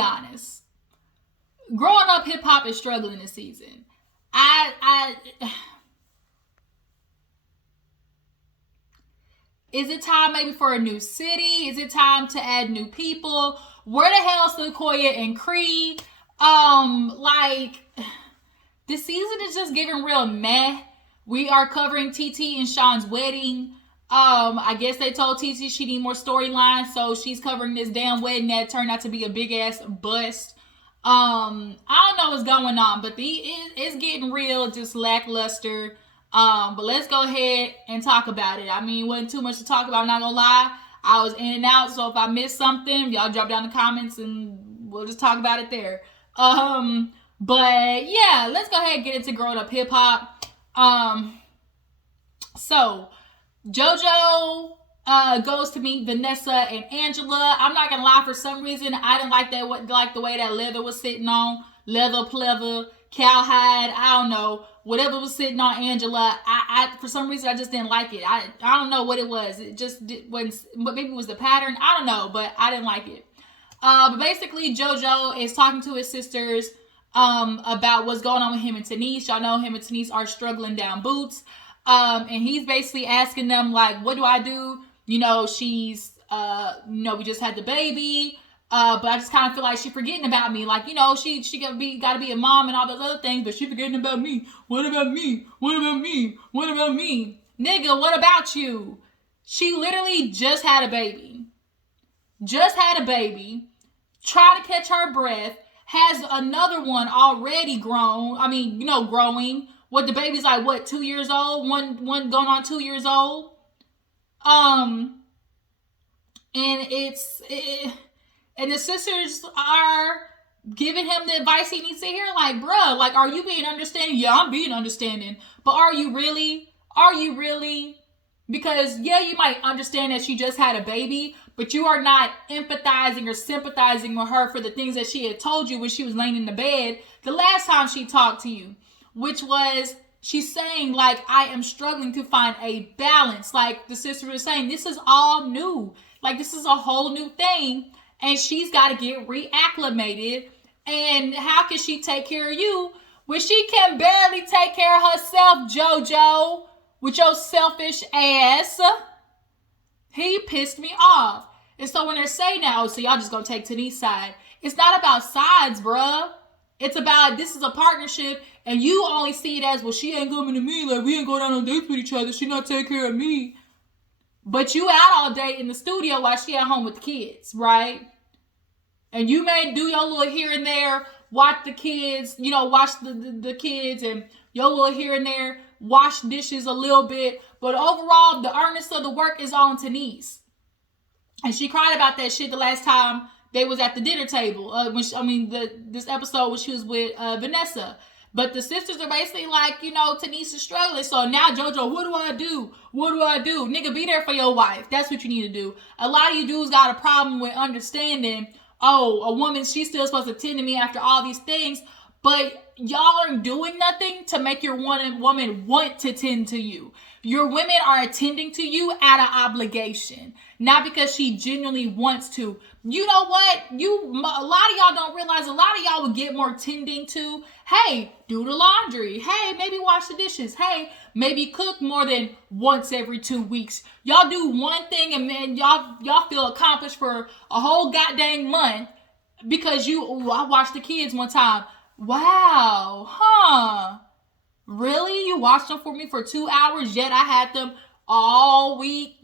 be honest. Growing Up Hip Hop is struggling this season. Is it time maybe for a new city? Is it time to add new people? Where the hell is Sequoia and Creed? This season is just giving real meh. We are covering TT and Sean's wedding. I guess they told TT she need more storyline, so she's covering this damn wedding that turned out to be a big ass bust. I don't know what's going on, but it's getting real, just lackluster. But let's go ahead and talk about it. I mean, wasn't too much to talk about, I'm not gonna lie. I was in and out, so if I missed something, y'all drop down the comments and we'll just talk about it there. But yeah, let's go ahead and get into Growing Up Hip Hop. So Jojo goes to meet Vanessa and Angela. I'm not gonna lie, for some reason I didn't like the way that leather was sitting on. Leather, pleather, cowhide, I don't know. Whatever was sitting on Angela, I for some reason I just didn't like it. I don't know what it was. It just wasn't, but maybe it was the pattern. I don't know, but I didn't like it. But basically Jojo is talking to his sisters about what's going on with him and Tenise. Y'all know him and Tenise are struggling down boots. And he's basically asking them, like, what do I do? You know, she's, we just had the baby. But I just kind of feel like she's forgetting about me. Like, you know, she gotta be a mom and all those other things, but she forgetting about me. What about me? What about me? What about me? Nigga, what about you? She literally just had a baby. Just had a baby. Trying to catch her breath. Has another one already grown. I mean, growing. What, the baby's like, what, 2 years old? One going on 2 years old? And and the sisters are giving him the advice he needs to hear. Like, bruh, like, are you being understanding? Yeah, I'm being understanding. But are you really? Are you really? Because, yeah, you might understand that she just had a baby, but you are not empathizing or sympathizing with her for the things that she had told you when she was laying in the bed the last time she talked to you. Which was, she's saying, like, I am struggling to find a balance. Like the sister was saying, this is all new. Like, this is a whole new thing. And she's got to get reacclimated. And how can she take care of you when she can barely take care of herself, Jojo? With your selfish ass. He pissed me off. And so when they're saying now, so y'all just gonna take Tenise's side. It's not about sides, bruh. It's about, this is a partnership, and you only see it as, well, she ain't coming to me, like, we ain't going out on dates with each other, she not taking care of me. But you out all day in the studio while she at home with the kids, right? And you may do your little here and there, watch the kids, watch the kids, and your little here and there, wash dishes a little bit. But overall, the earnest of the work is on Tenise. And she cried about that shit the last time they was at the dinner table. This episode when she was with Vanessa. But the sisters are basically like, Tenise is struggling. So now, Jojo, what do I do? What do I do? Nigga, be there for your wife. That's what you need to do. A lot of you dudes got a problem with understanding, oh, a woman, she's still supposed to tend to me after all these things. But y'all aren't doing nothing to make your woman want to tend to you. Your women are attending to you out of obligation, not because she genuinely wants to. You know what? A lot of y'all don't realize, a lot of y'all would get more tending to. Hey, do the laundry. Hey, maybe wash the dishes. Hey, maybe cook more than once every 2 weeks. Y'all do one thing and then y'all feel accomplished for a whole goddamn month because I watched the kids one time. Wow, huh? Really? You watched them for me for 2 hours, yet I had them all week,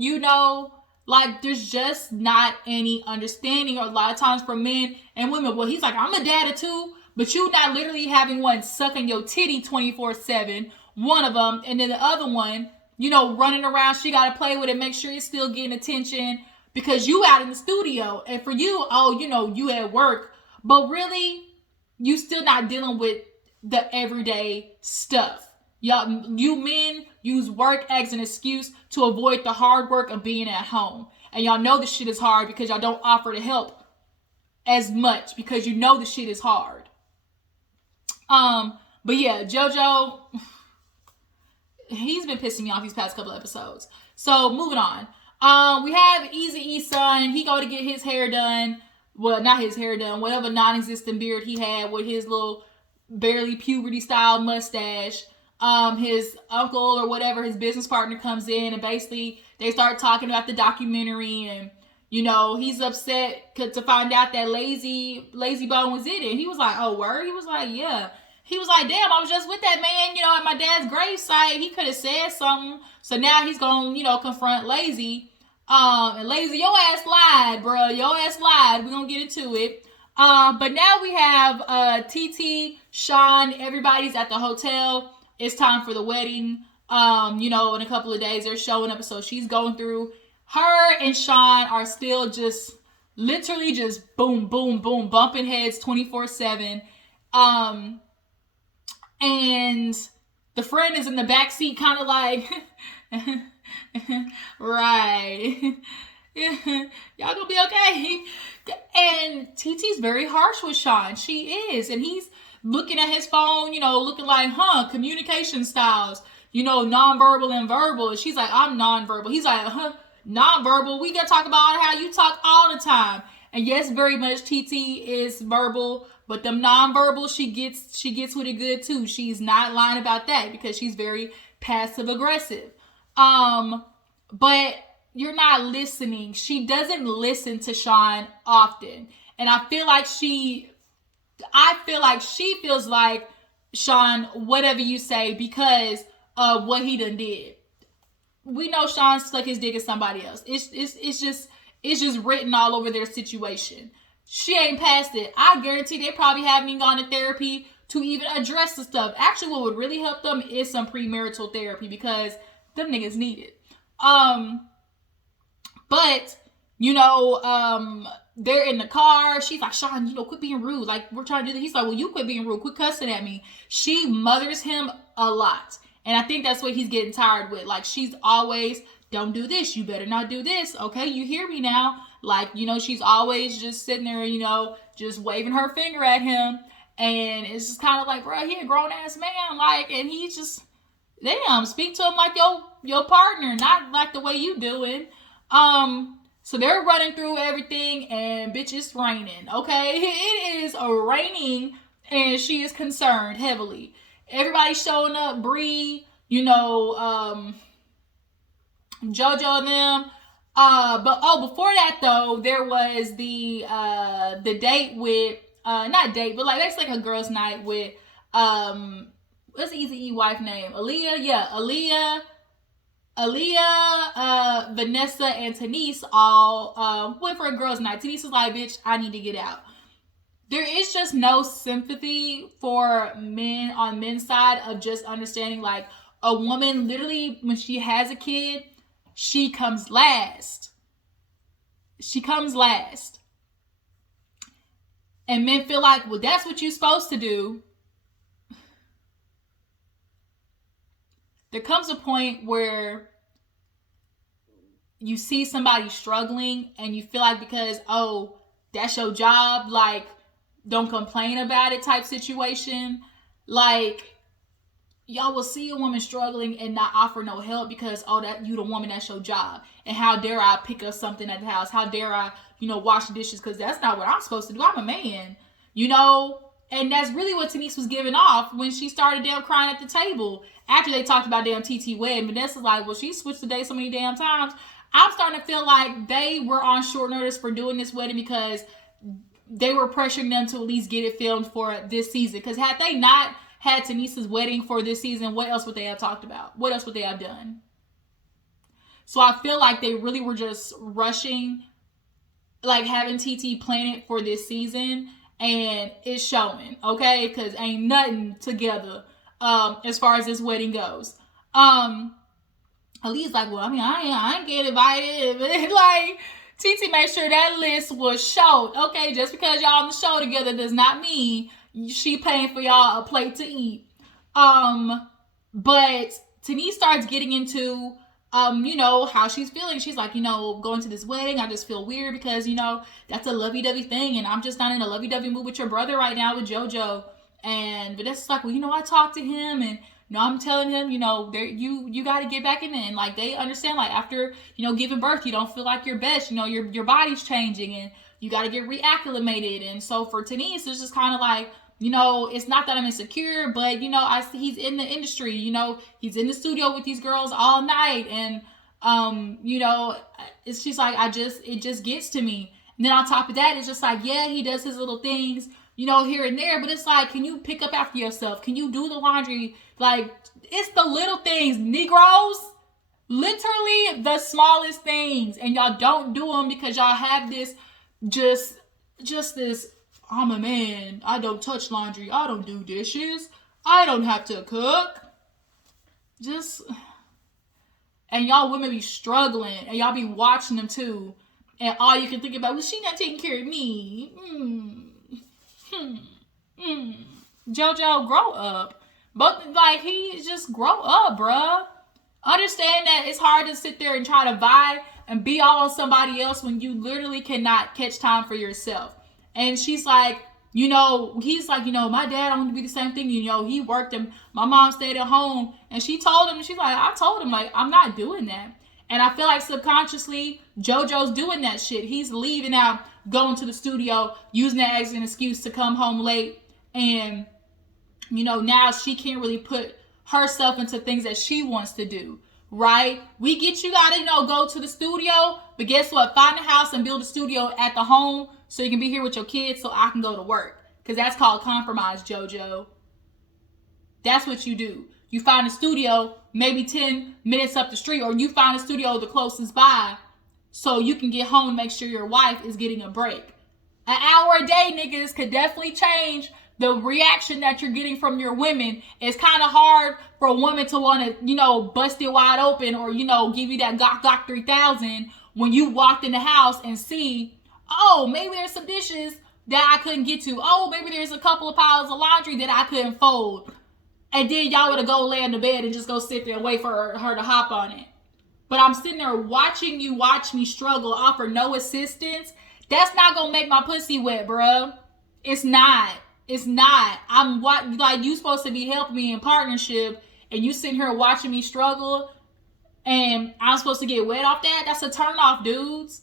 Like, there's just not any understanding, or a lot of times for men and women. Well, he's like, I'm a daddy too, but you not literally having one sucking your titty 24/7, one of them, and then the other one, running around, she got to play with it, make sure it's still getting attention, because you out in the studio, and for you, you at work, but really, you still not dealing with the everyday stuff. You men use work as an excuse to avoid the hard work of being at home. And y'all know this shit is hard because y'all don't offer to help as much because the shit is hard. But yeah, Jojo, he's been pissing me off these past couple episodes. So moving on. We have Eazy-E's son. He go to get his hair done. well, not his hair done, whatever non-existent beard he had with his little barely puberty style mustache. His uncle or whatever, his business partner, comes in, and basically they start talking about the documentary, and he's upset to find out that Lazy Bone was in it. He was like, "Oh, word?" He was like, "Yeah." He was like, "Damn, I was just with that man, at my dad's gravesite. He could have said something." So now he's gonna, confront Lazy. And Lazy, your ass lied, bro. Your ass lied. We're gonna get into it. But now we have TT, Sean, everybody's at the hotel. It's time for the wedding. In a couple of days they're showing up, so she's going through. Her and Sean are still just literally just boom, boom, boom, bumping heads 24/7. And the friend is in the back seat, kind of like, right. Y'all gonna be okay. And TT's very harsh with Sean. She is. And he's looking at his phone, looking like, communication styles, nonverbal and verbal. And she's like, "I'm nonverbal." He's like, "Nonverbal? We gotta talk about how you talk all the time." And yes, very much TT is verbal, but them nonverbal, she gets with it good too. She's not lying about that because she's very passive aggressive. But you're not listening. She doesn't listen to Sean often. And I feel like she feels like, "Sean, whatever you say," because of what he done did. We know Sean stuck his dick at somebody else. It's just written all over their situation. She ain't past it. I guarantee they probably haven't even gone to therapy to even address the stuff. Actually, what would really help them is some premarital therapy, because them niggas need it. But they're in the car. She's like, "Sean, quit being rude. Like, we're trying to do this." He's like, "Well, you quit being rude. Quit cussing at me." She mothers him a lot. And I think that's what he's getting tired with. Like, she's always, "Don't do this. You better not do this. Okay, you hear me now?" Like, she's always just sitting there, just waving her finger at him. And it's just kind of like, bro, he a grown ass man. Like, and he's just, damn, speak to him like your partner, not like the way you doing. So they're running through everything, and bitch, it's raining. Okay, it is raining, and she is concerned heavily. Everybody's showing up. Bree, Jojo and them. But before that though, there was the date with not date, but like that's like a girls' night with what's the Easy E wife name? Aaliyah, yeah, Aaliyah, Vanessa, and Tanise all went for a girls' night. Tanise was like, "Bitch, I need to get out." There is just no sympathy for men on men's side of just understanding, like, a woman literally when she has a kid, she comes last. She comes last. And men feel like, well, that's what you're supposed to do. There comes a point where you see somebody struggling and you feel like, because, oh, that's your job, like, don't complain about it type situation. Like, y'all will see a woman struggling and not offer no help because, oh, that you the woman, that's your job. And how dare I pick up something at the house? How dare I, wash the dishes? Because that's not what I'm supposed to do. I'm a man, And that's really what Tanise was giving off when she started damn crying at the table. After they talked about damn TT wedding, Vanessa's like, well, she switched the day so many damn times. I'm starting to feel like they were on short notice for doing this wedding because they were pressuring them to at least get it filmed for this season. Because had they not had Tanise's wedding for this season, what else would they have talked about? What else would they have done? So I feel like they really were just rushing, like having TT plan it for this season, and it's showing, okay? Because ain't nothing together as far as this wedding goes. Aaliyah's like, well, I mean, I ain't get invited. Like, TT made sure that list was showed. Okay, just because y'all on the show together does not mean she paying for y'all a plate to eat. But Tanise starts getting into, how she's feeling. She's like, going to this wedding, I just feel weird because, that's a lovey-dovey thing. And I'm just not in a lovey-dovey mood with your brother right now with Jojo. And Vanessa's like, well, I talked to him and, I'm telling him, you got to get back in it. And like, they understand, like, after, giving birth, you don't feel like your best, your body's changing. And, you got to get reacclimated. And so for Tanise, it's just kind of like, you know, it's not that I'm insecure, but, you know, I see he's in the industry, you know, he's in the studio with these girls all night. And, you know, it's just like, it just gets to me. And then on top of that, it's just like, yeah, he does his little things, you know, here and there. But it's like, can you pick up after yourself? Can you do the laundry? Like, it's the little things, Negroes. Literally the smallest things. And y'all don't do them because y'all have this, just this, I'm a man. I don't touch laundry. I don't do dishes. I don't have to cook. And y'all women be struggling. And y'all be watching them too. And all you can think about, well, she not taking care of me. Jojo, grow up. But, like, he just grow up, bruh. Understand that it's hard to sit there and try to vibe and be all on somebody else when you literally cannot catch time for yourself. And she's like, you know, he's like, you know, my dad, I want to be the same thing. You know, he worked and my mom stayed at home. And she told him, she's like, I told him, like, I'm not doing that. And I feel like subconsciously, JoJo's doing that shit. He's leaving out, going to the studio, using that as an excuse to come home late. And, you know, now she can't really put herself into things that she wants to do, right? We get you gotta, you know, go to the studio. But guess what? Find a house and build a studio at the home so you can be here with your kids so I can go to work. Because that's called compromise, JoJo. That's what you do. You find a studio maybe 10 minutes up the street, or you find a studio the closest by so you can get home and make sure your wife is getting a break. An hour a day, niggas, could definitely change the reaction that you're getting from your women. It's kind of hard for a woman to want to, you know, bust it wide open or, you know, give you that Gok 3000 when you walked in the house and see, oh, maybe there's some dishes that I couldn't get to. Oh, maybe there's a couple of piles of laundry that I couldn't fold. And then y'all would have go lay in the bed and just go sit there and wait for her to hop on it. But I'm sitting there watching you watch me struggle, offer no assistance. That's not going to make my pussy wet, bruh. It's not. It's not. I'm like, you supposed to be helping me in partnership, and you sitting here watching me struggle, and I'm supposed to get wet off that? That's a turn off, dudes.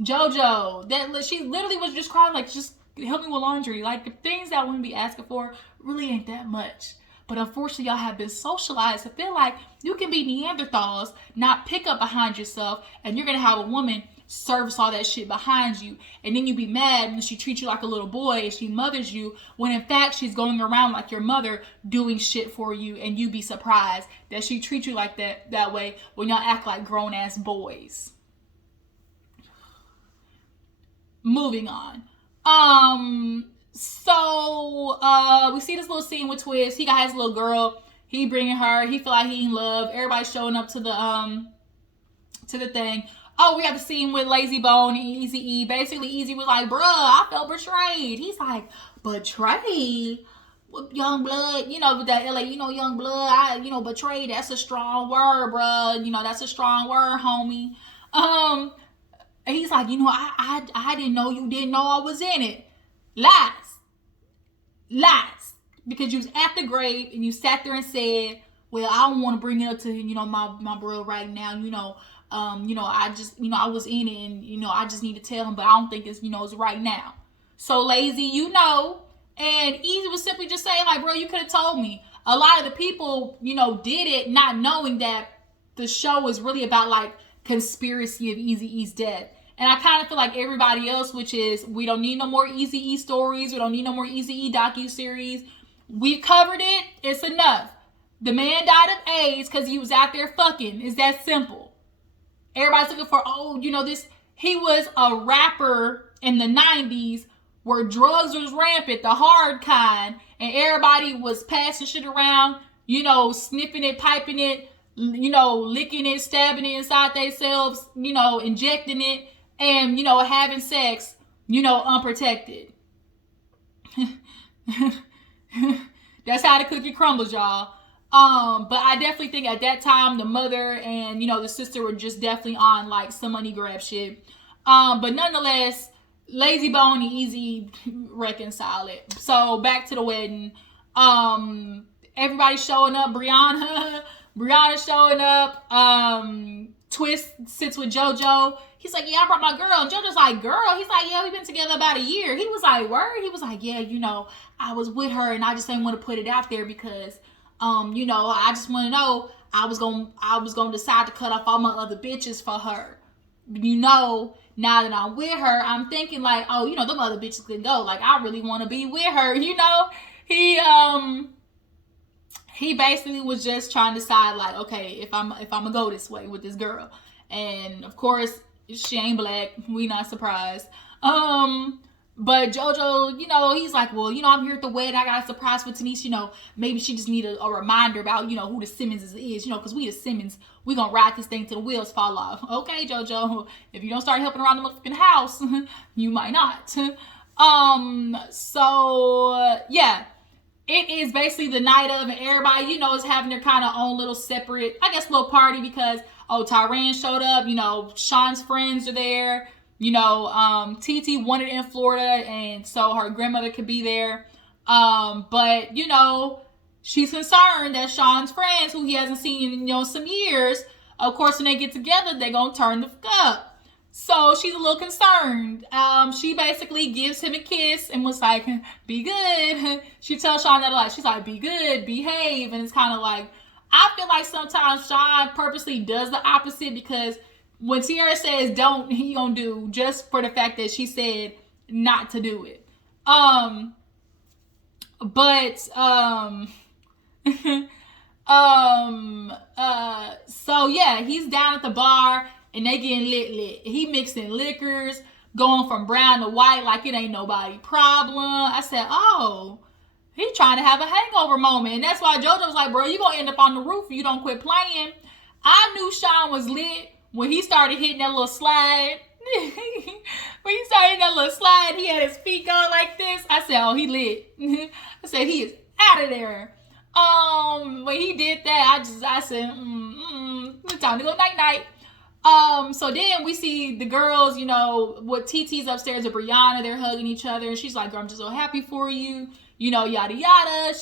JoJo, that she literally was just crying, like, just help me with laundry. Like, the things that I wouldn't be asking for really ain't that much. But unfortunately, y'all have been socialized to feel like you can be Neanderthals, not pick up behind yourself, and you're going to have a woman service all that shit behind you. And then you be mad when she treats you like a little boy and she mothers you, when in fact she's going around like your mother doing shit for you, and you be surprised that she treats you like that way when y'all act like grown-ass boys. Moving on. So we see this little scene with Twist. He got his little girl. He bringing her. He feel like he in love. Everybody's showing up to the thing. Oh, we have the scene with Lazy Bone and Eazy-E. Basically, Eazy was like, bruh, I felt betrayed. He's like, betrayed? Young blood, you know, with that LA, you know, young blood, betrayed, that's a strong word, bruh. You know, that's a strong word, homie. And he's like, I didn't know you didn't know I was in it. Lies. Because you was at the grave and you sat there and said, well, I don't want to bring it up to, my bro right now, I just, I was in it and, I just need to tell him, but I don't think it's, it's right now. So Lazy, and Eazy was simply just saying, like, bro, you could have told me. A lot of the people, did it not knowing that the show is really about, like, conspiracy of Eazy-E's death. And I kind of feel like everybody else, which is, we don't need no more Eazy-E stories. We don't need no more Eazy-E docuseries. We've covered it. It's enough. The man died of AIDS because he was out there fucking. It's that simple. Everybody's looking for, this. He was a rapper in the 90s where drugs was rampant, the hard kind. And everybody was passing shit around, sniffing it, piping it, licking it, stabbing it inside themselves, injecting it. And, having sex, unprotected. That's how the cookie crumbles, y'all. But I definitely think at that time, the mother and, the sister were just definitely on, like, some money grab shit. But nonetheless, Lazy Bone and Eazy reconcile it. So, back to the wedding. Everybody's showing up. Brianna showing up. Twist sits with Jojo. He's like, yeah, I brought my girl. And Jojo's like, girl? He's like, yeah, we've been together about a year. He was like, word? He was like, yeah, I was with her and I just didn't want to put it out there because, I just want to know I was gonna decide to cut off all my other bitches for her. Now that I'm with her, I'm thinking like, oh, them other bitches can go. Like, I really want to be with her. He basically was just trying to decide like, okay, if I'm gonna go this way with this girl, and of course she ain't black. We not surprised. But Jojo, he's like, well, I'm here at the wedding. I got a surprise for Tanisha. Maybe she just need a reminder about, who the Simmons is, because we the Simmons, we gonna ride this thing till the wheels fall off. Okay, Jojo, if you don't start helping around the motherfucking house, you might not. So yeah. It is basically the night of, and everybody, is having their kind of own little separate, I guess, little party because, Tyran showed up, Sean's friends are there, TT wanted in Florida, and so her grandmother could be there. But, she's concerned that Sean's friends, who he hasn't seen in, some years, of course, when they get together, they're going to turn the fuck up. So she's a little concerned. She basically gives him a kiss and was like, be good. She tells Sean that a lot. She's like, be good, behave. And it's kind of like, I feel like sometimes Sean purposely does the opposite because when Tiara says don't, he gonna do just for the fact that she said not to do it. So yeah, he's down at the bar and they getting lit. He mixing liquors, going from brown to white like it ain't nobody problem. I said, oh, he trying to have a hangover moment. And that's why Jojo was like, bro, you gonna end up on the roof if you don't quit playing. I knew Sean was lit when he started hitting that little slide. When he started hitting that little slide, he had his feet going like this. I said, oh, he lit. I said, he is out of there. When he did that, I said, time to go night-night. So then we see the girls, with TT's upstairs with Brianna, they're hugging each other, and she's like, girl, I'm just so happy for you, yada yada.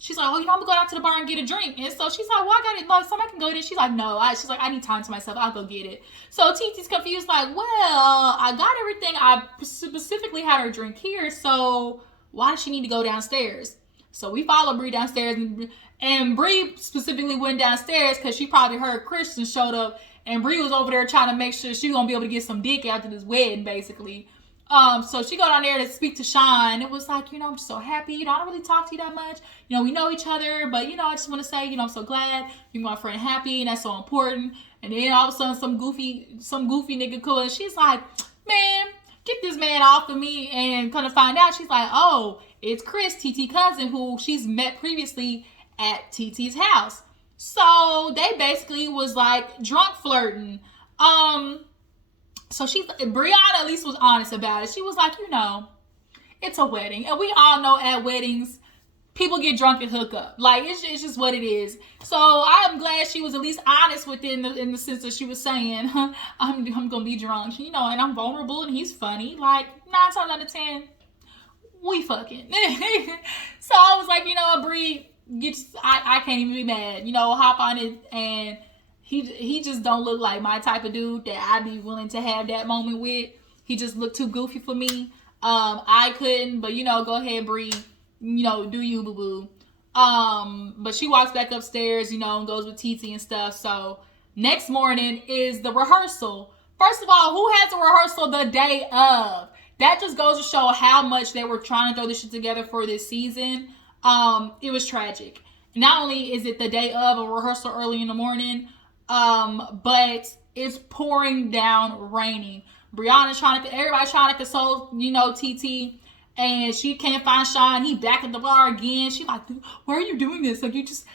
She's like, oh, I'm gonna go out to the bar and get a drink. And so she's like, well, I got it, like, somebody can go there. She's like, no, she's like, I need time to myself, I'll go get it. So TT's confused, like, well, I got everything, I specifically had her drink here, so why does she need to go downstairs? So we followed Bree downstairs, and Bree specifically went downstairs because she probably heard Christian showed up, and Bree was over there trying to make sure she gonna be able to get some dick after this wedding, basically. So she go down there to speak to Sean. It was like, I'm just so happy. I don't really talk to you that much. We know each other, but I just want to say, I'm so glad you're my friend happy, and that's so important. And then all of a sudden, some goofy nigga cool, and she's like, man, get this man off of me. And kind of find out, she's like, oh, it's Chris, TT cousin, who she's met previously at TT's house. So they basically was like drunk flirting. So Brianna at least was honest about it. She was like, it's a wedding. And we all know at weddings, people get drunk and hook up. Like, it's just what it is. So I'm glad she was at least honest within in the sense that she was saying, I'm going to be drunk, and I'm vulnerable and he's funny. Like, 9 times out of 10, we fucking. So I was like, Brie, I can't even be mad. Hop on it, and he just don't look like my type of dude that I'd be willing to have that moment with. He just looked too goofy for me. I couldn't, but go ahead, Bree. Do you, boo boo. But she walks back upstairs, and goes with TT and stuff. So next morning is the rehearsal. First of all, who has a rehearsal the day of? That just goes to show how much they were trying to throw this shit together for this season. It was tragic. Not only is it the day of a rehearsal early in the morning, but it's pouring down raining. Everybody's trying to console, TT, and she can't find Sean. He back at the bar again. She like, why are you doing this? Like, you just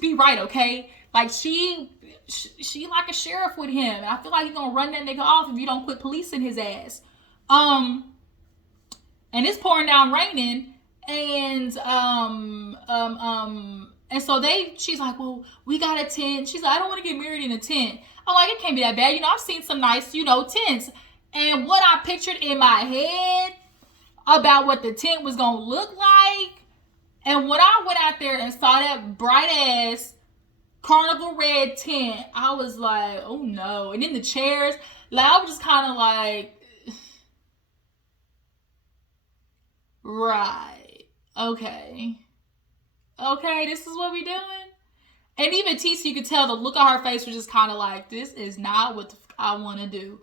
be right, okay? Like, she like a sheriff with him. I feel like he's gonna run that nigga off if you don't quit policing his ass. And it's pouring down raining, and so she's like, well, we got a tent. She's like, I don't want to get married in a tent. I'm like, it can't be that bad. I've seen some nice, tents. And what I pictured in my head about what the tent was going to look like, and when I went out there and saw that bright ass carnival red tent. I was like, oh no. And then the chairs, like I was just kind of like, right, okay, this is what we doing. And even TC, you could tell the look on her face was just kind of like, this is not what I want to do.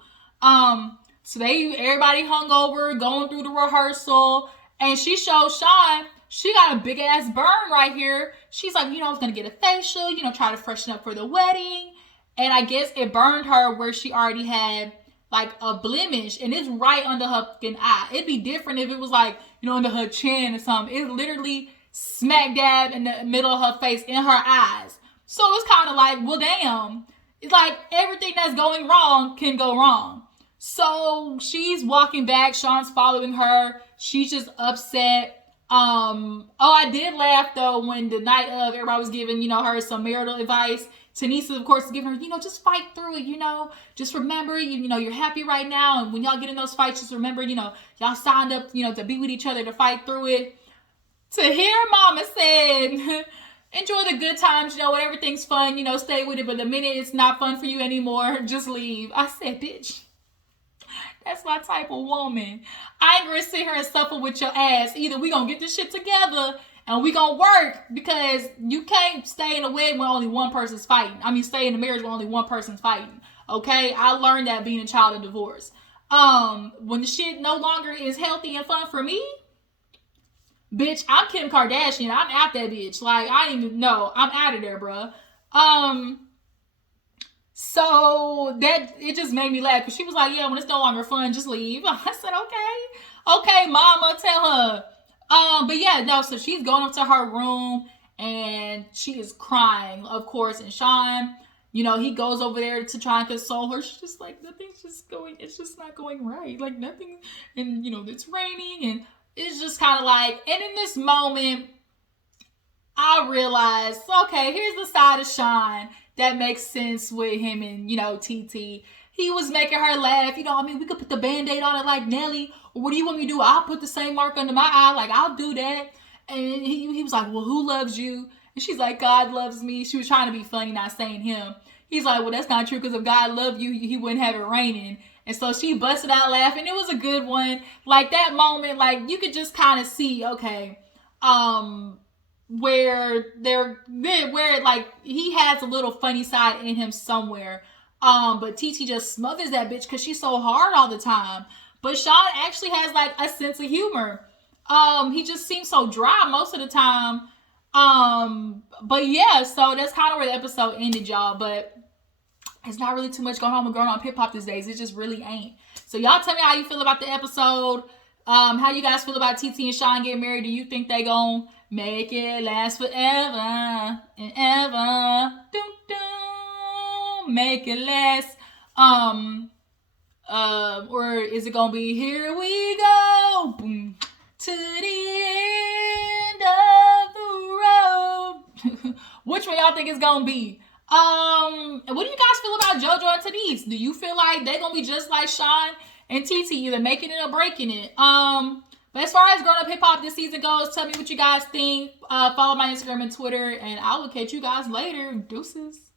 So everybody hung over, going through the rehearsal, and she showed Sean she got a big ass burn right here. She's like, I was gonna get a facial, try to freshen up for the wedding. And I guess it burned her where she already had like a blemish, and it's right under her fucking eye. It'd be different if it was like, under her chin or something. It literally smack dab in the middle of her face, in her eyes. So it's kind of like, well, damn. It's like everything that's going wrong can go wrong. So she's walking back. Sean's following her. She's just upset. I did laugh though when the night of everybody was giving, her some marital advice. Tanisa, of course, is giving her, just fight through it, just remember, you're happy right now. And when y'all get in those fights, just remember, y'all signed up, to be with each other, to fight through it. To hear Mama said, enjoy the good times, when everything's fun, stay with it. But the minute it's not fun for you anymore, just leave. I said, bitch, that's my type of woman. I ain't gonna sit here and suffer with your ass. Either we gonna get this shit together and we gonna work, because you can't stay in a wedding when only one person's fighting. Stay in a marriage when only one person's fighting. Okay? I learned that being a child of divorce. When the shit no longer is healthy and fun for me, bitch, I'm Kim Kardashian. I'm out that bitch. Like, I didn't even know. I'm out of there, bruh. So that, it just made me laugh, because she was like, yeah, when it's no longer fun, just leave. I said, okay, mama, tell her. But yeah, no, so she's going up to her room and she is crying, of course. And Sean, he goes over there to try and console her. She's just like, it's just not going right. Like, nothing, and it's raining, and it's just kind of like, and in this moment, I realized, okay, here's the side of Sean that makes sense with him and, TT. He was making her laugh. We could put the Band-Aid on it like Nelly. Or what do you want me to do? I'll put the same mark under my eye. Like, I'll do that. And he was like, well, who loves you? And she's like, God loves me. She was trying to be funny, not saying him. He's like, well, that's not true, because if God loved you, he wouldn't have it raining. And so she busted out laughing. It was a good one. Like, that moment, like, you could just kind of see, okay, where like he has a little funny side in him somewhere. But TT just smothers that bitch because she's so hard all the time. But Sean actually has like a sense of humor. He just seems so dry most of the time. But yeah, so that's kind of where the episode ended, y'all. But it's not really too much going on with Growing Up Hip Hop these days. It just really ain't. So y'all tell me how you feel about the episode. How you guys feel about TT and Sean getting married? Do you think they gonna make it last forever and ever? Make it last. Or is it gonna be here we go, boom, to the end of the road? Which way y'all think it's gonna be? What do you guys feel about Jojo and Denise? Do you feel like they're gonna be just like Sean and TT, either making it or breaking it? But as far as Grown Up Hip Hop this season goes, tell me what you guys think. Follow my Instagram and Twitter, and I will catch you guys later. Deuces.